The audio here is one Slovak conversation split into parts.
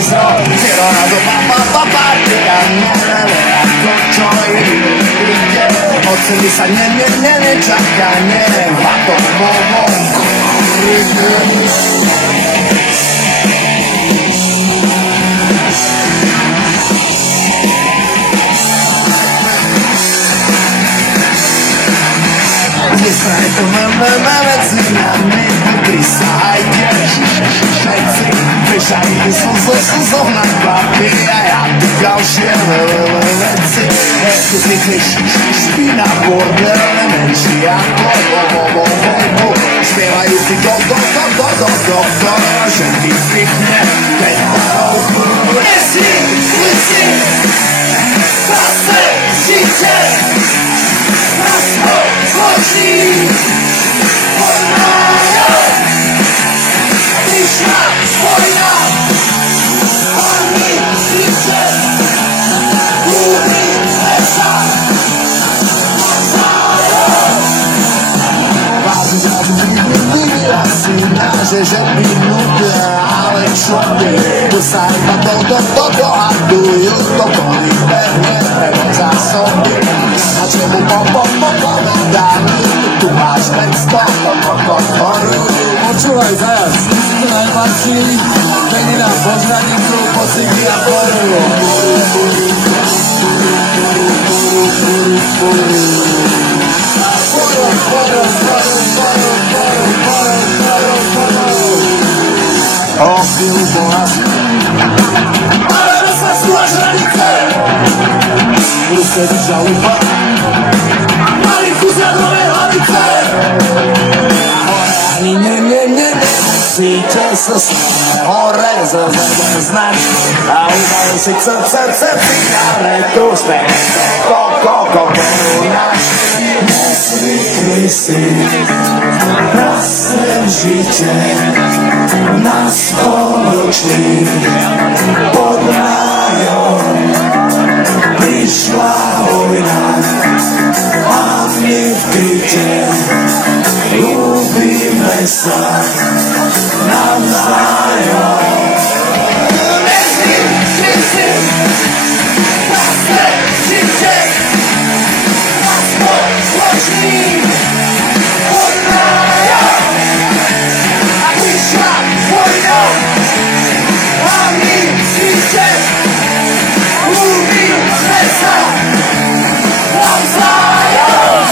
maestro, quiero la party a Oceli sa nečaká, nevato Dneska je to medzi nami, prisahajte, všetci, prešajte slzov na chlapi a ja tu ďalšie veci. Tu zvykli špina, bordel, nemenší ako spievajú si do, že ty zvykne, keď listen, zase žite, Zločí, podnája, prišla vojna, oni kriče, úbíme sa, navzájom. Asi náže minúte, ale čo ty, tu sa iba dohadujú, to boli pevne pre zásoby. A čemu povedaní, tu máš 500 Počúvaj zajac, to najmladší, mení na Božranicu, pocity a boru. O chvíľu bohatí. Ale sa z Božranice, budú sedieť žaluba. Zradové hlavice ani nemusíte sa hore zaznať a udajú si cigaretu späť Nezvykli si žite na spoločný podnájom prišla vojna a my v kryte ľúbime sa navzájom. Nezvykli si žite na spoločný podnájom a prišla vojna a my v kryte ľúbime sa navzájom.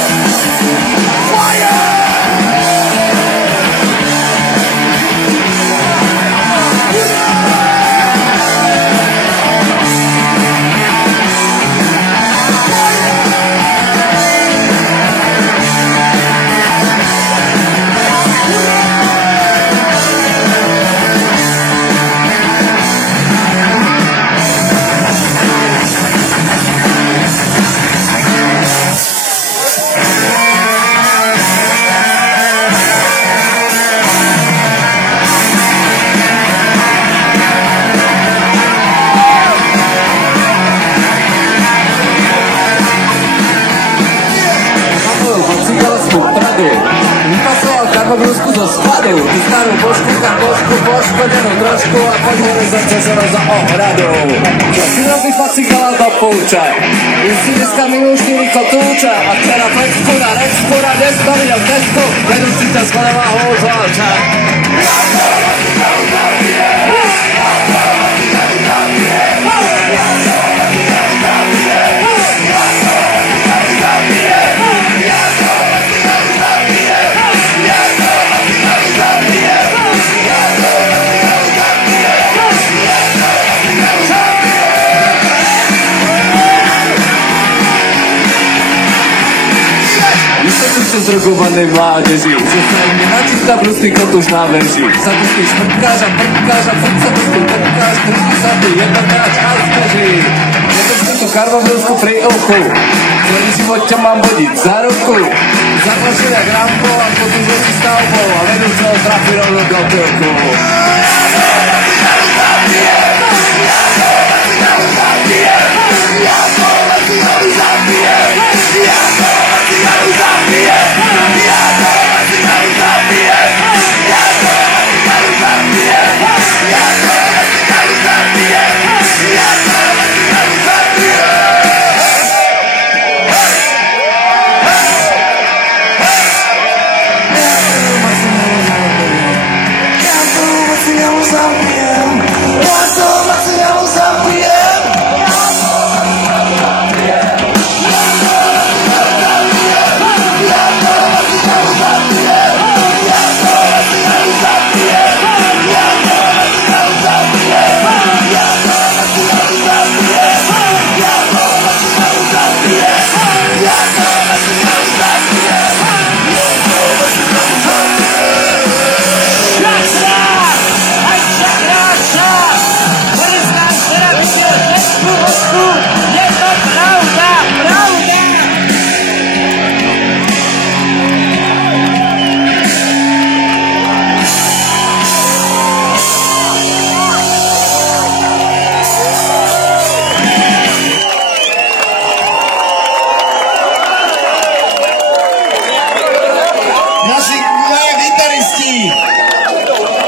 Brusku do skladu, ty starú božku, tam božku, poškodenú trošku a poďme za cezoro za ohradu. Si robí facikala do púče, si dneska minul 4 kotúče a včera plecku na recku, na desko videl tesku, vedúci ťa skladová hôzlača. Zrogovanej mládeži, že sa im načíta brusný kotúš na verži. Sa tu spíš prtkáš a furt sa brusku prtkáš, brusky sa tu jednotráč a zbeží. Nedočku tu karvobrusku pri uchu, celý život ťa mám vodiť za ruku. Zaplašil jak Rambo a potúžil si stavbou a vedúceho trafi rovno do tylku.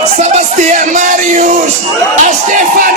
Sebastian Mariusz a Štefan